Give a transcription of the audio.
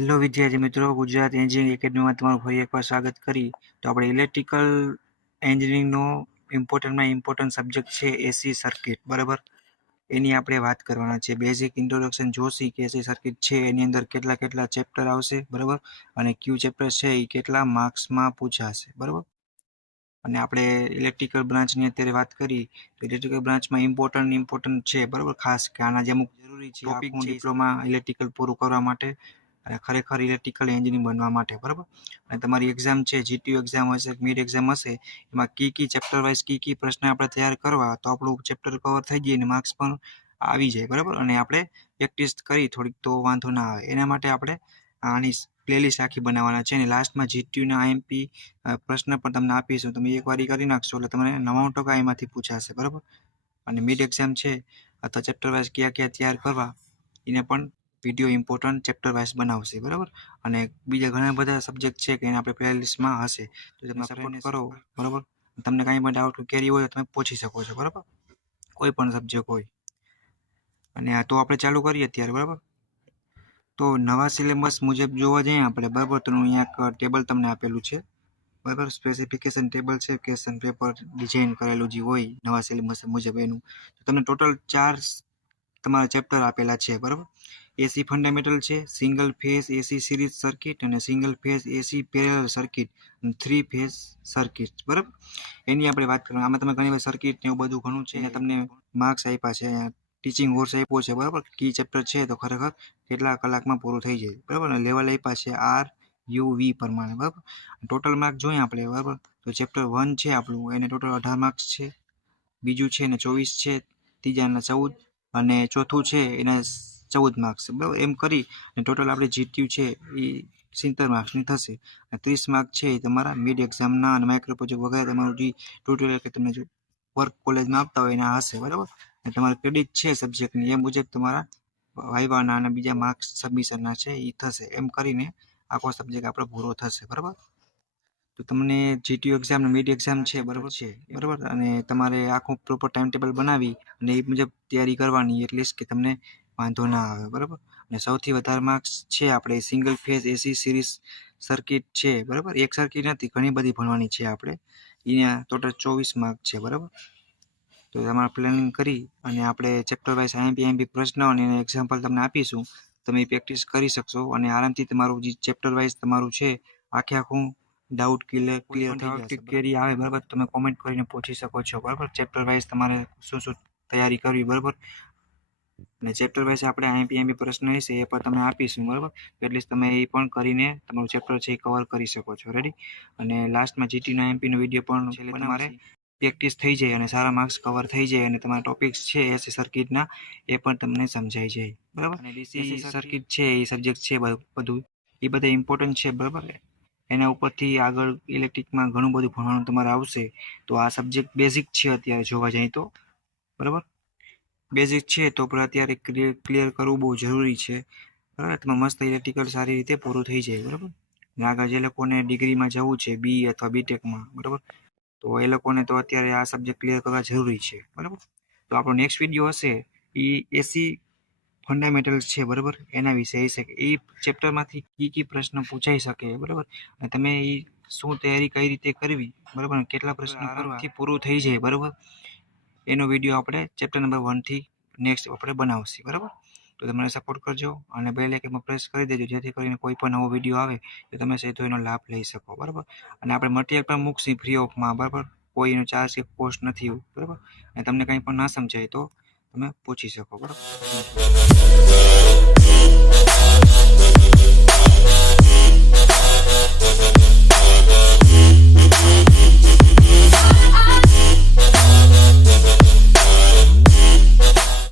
Hello વિદ્યાર્થી મિત્રો, Gujarat engineering એકેડમીમાં તમારું ફરી એકવાર સ્વાગત કરી. તો આપણે ઇલેક્ટ્રિકલ એન્જિનિયરિંગનો ઇમ્પોર્ટન્ટ સબ્જેક્ટ છે એસી સર્કિટ, બરાબર. એની આપણે વાત કરવાના છે. બેઝિક ઇન્ટ્રોડક્શન જોશી કે એસી સર્કિટ છે એની અંદર કેટલા ચેપ્ટર આવશે, બરાબર, અને ક્યુ ચેપ્ટર છે એ કેટલા માર્ક્સમાં પૂછાશે, બરાબર. અને આપણે ઇલેક્ટ્રિકલ બ્રાન્ચની અત્યારે વાત કરી તો ઇલેક્ટ્રિકલ બ્રાન્ચમાં ઇમ્પોર્ટન્ટ છે, બરાબર, ખાસ કે આના જે અમુક જરૂરી છે ટોપિક છે ડિપ્લોમા ઇલેક્ટ્રિકલ પૂરું કરવા માટે અને ખરેખર ઇલેક્ટ્રિકલ એન્જિનિયરિંગ બનવા માટે, બરાબર. અને તમારી એક્ઝામ છે, જીટીયુ એક્ઝામ હશે, મિડ એક્ઝામ હશે, એમાં કી ચેપ્ટર વાઇઝ કી પ્રશ્ન આપણે તૈયાર કરવા તો આપણું ચેપ્ટર કવર થઈ જાય અને માર્ક્સ પણ આવી જાય, બરાબર. અને આપણે પ્રેક્ટિસ કરી થોડીક તો વાંધો ના આવે. એના માટે આપણે આની પ્લેલિસ્ટ આખી બનાવવાના છે અને લાસ્ટમાં જીટીયુના આઈએમપી પ્રશ્ન પણ તમને આપીશું. તમે એકવાર કરી નાખશો એટલે તમને 99% એમાંથી પૂછાશે, બરાબર. અને મિડ એક્ઝામ છે અથવા ચેપ્ટર વાઇઝ ક્યાં તૈયાર કરવા એને પણ વિડીયો ઇમ્પોર્ટન્ટ ચેપ્ટર વાઇઝ બનાવશે, બરાબર. અને બીજા ઘણા બધા સબ્જેક્ટ છે કે એને આપણે પ્લેલિસ્ટમાં હશે તો તમે સપોર્ટ કરો, બરાબર. તમને કાંઈ પણ ડાઉટ કેરી હોય તો તમે પૂછી શકો છો, બરાબર, કોઈ પણ સબ્જેક્ટ હોય. અને આ તો આપણે ચાલુ કરીએ અત્યારે, બરાબર. તો નવા સિલેબસ મુજબ જોવા જઈએ આપણે, બરાબર, તો અહીંયા એક ટેબલ તમને આપેલું છે, બરાબર. સ્પેસિફિકેશન ટેબલ છે, ક્વેશ્ચન પેપર ડિઝાઇન કરેલું જે હોય નવા સિલેબસ મુજબ એનું. તો તમને ટોટલ 4 તમારા ચેપ્ટર આપેલા છે, બરાબર. એસી ફંડામેન્ટલ છે, single phase AC series circuit અને single phase AC parallel circuit અને 3 ફેઝ સર્કિટ, બરાબર. એની આપણે વાત કરીએ. આમાં તમે ઘણી બધી સર્કિટ ને એવું બધું ઘણું છે અને તમને માર્ક્સ આપ્યા છે, ટીચિંગ કોર્સ આપ્યો છે, બરાબર. કી ચેપ્ટર છે તો ખરેખર કેટલા કલાકમાં પૂરું થઈ જાય, બરાબર. અને લેવલ આપ્યા છે આર યુ વી પ્રમાણે, બરાબર. ટોટલ માર્ક જોઈએ આપણે, બરાબર. તો ચેપ્ટર 1 છે આપણું, એને ટોટલ 18 માર્ક્સ છે, બીજું છે એને 24 છે, ત્રીજાના 14 અને ચોથું છે એના 14 માર્ક્સ છે, બરાબર. એમ કરી અને ટોટલ આપણે જીટીયુ છે એ 70 માર્ક્સની થશે. અને 30 માર્ક છે એ તમારા મિડ એક્ઝામના અને માઇક્રો પ્રોજેક્ટ વગેરે તમારું જે ટ્યુટોરિયલ કે તમને જો વર્ક કોલેજમાં આપતા હોય એના હશે, બરાબર. અને તમારા ક્રેડિટ છે સબ્જેક્ટની એ મુજબ તમારા વાઇવાના અને બીજા માર્ક્સ સબમિશનના છે એ થશે. એમ કરીને આખો સબ્જેક્ટ આપણો પૂરો થશે, બરાબર. તો તમને જીટીયુ એક્ઝામ મિડ એક્ઝામ છે, બરાબર છે, બરાબર. અને તમારે આખું પ્રોપર ટાઈમ ટેબલ બનાવી અને એ મુજબ તૈયારી કરવાની, એટલીસ્ટ કે તમને વાંધો ના આવે, બરાબર. અને સૌથી વધારે માર્ક્સ છે આપણે single phase AC series circuit છે, બરાબર. એક સર્કિટ નથી, ઘણી બધી ભણવાની છે આપણે. અહીંયા ટોટલ 24 માર્ક છે, બરાબર. તો તમારે પ્લાનિંગ કરી અને આપણે ચેપ્ટર વાઇઝ આઈએમપી પ્રશ્ન અને એક્ઝામ્પલ તમને આપીશું. તમે પ્રેક્ટિસ કરી શકશો અને આરામથી તમારું જે ચેપ્ટર વાઇઝ તમારું છે આખું ડાઉટ ક્લિયર થઈ જશે. ક્વેરી આવે, બરાબર, તમે કોમેન્ટ કરીને પૂછી શકો છો, બરાબર. ચેપ્ટર વાઇઝ તમારે શું તૈયારી કરવી, બરાબર. અને ચેપ્ટર વાઇઝ આપણે આઈએમપી પ્રશ્ન હશે એ પણ તમને આપીશું, બરાબર. એટલે તમે એ પણ કરીને તમારું ચેપ્ટર છે એ કવર કરી શકો છો, રેડી. અને લાસ્ટમાં જીટીના આઈએમપીનો વિડીયો પણ તમારે પ્રેક્ટિસ થઈ જાય અને સારા માર્ક્સ કવર થઈ જાય અને તમારા ટોપિક્સ છે એસી સર્કિટના એ પણ તમને સમજાઈ જાય, બરાબર. અને ડીસી સર્કિટ છે એ સબ્જેક્ટ છે બધું એ બધા ઇમ્પોર્ટન્ટ છે, બરાબર. એના ઉપરથી આગળ ઇલેક્ટ્રિકમાં ઘણું બધું ભણવાનું તમારે આવશે. તો આ સબ્જેક્ટ બેઝિક છે અત્યારે જોવા જઈએ તો, બરાબર. બેઝિક છે તો પણ અત્યારે ક્લિયર કરવું બહુ જરૂરી છે, બરાબર. તમે મસ્ત ઇલેક્ટ્રિકલ સારી રીતે પૂરું થઈ જાય, બરાબર. ને આગળ જે લોકોને ડિગ્રીમાં જવું છે બી અથવા બીટેકમાં, બરાબર, તો એ લોકોને તો અત્યારે આ સબ્જેક્ટ ક્લિયર કરવા જરૂરી છે, બરાબર. તો આપણો નેક્સ્ટ વિડીયો હશે એ એસી ફંડામેન્ટલ્સ છે, બરાબર, એના વિશે હશે કે એ ચેપ્ટરમાંથી કી પ્રશ્ન પૂછાઈ શકે, બરાબર. અને તમે એ શું તૈયારી કઈ રીતે કરવી, બરાબર, કેટલા પ્રશ્નો કરવાથી પૂરું થઈ જાય, બરાબર. એનો વિડીયો આપણે ચેપ્ટર નંબર 1 થી નેક્સ્ટ આપણે બનાવશે, બરાબર. તો તમે સપોર્ટ કરજો અને બેલ આઇકન પ્રેસ કરી દેજો જેથી કરીને કોઈ પણ નવો વિડીયો આવે તો તમે સીધો એનો લાભ લઈ શકો, બરાબર. અને આપણે મટીરિયલ પણ મૂકશું ફ્રી ઓફમાં, બરાબર. કોઈનો ચાર્જ કે કોસ્ટ નથી, બરાબર. અને તમને કંઈ પણ ના સમજાય તો તમે પૂછી શકો, બરાબર.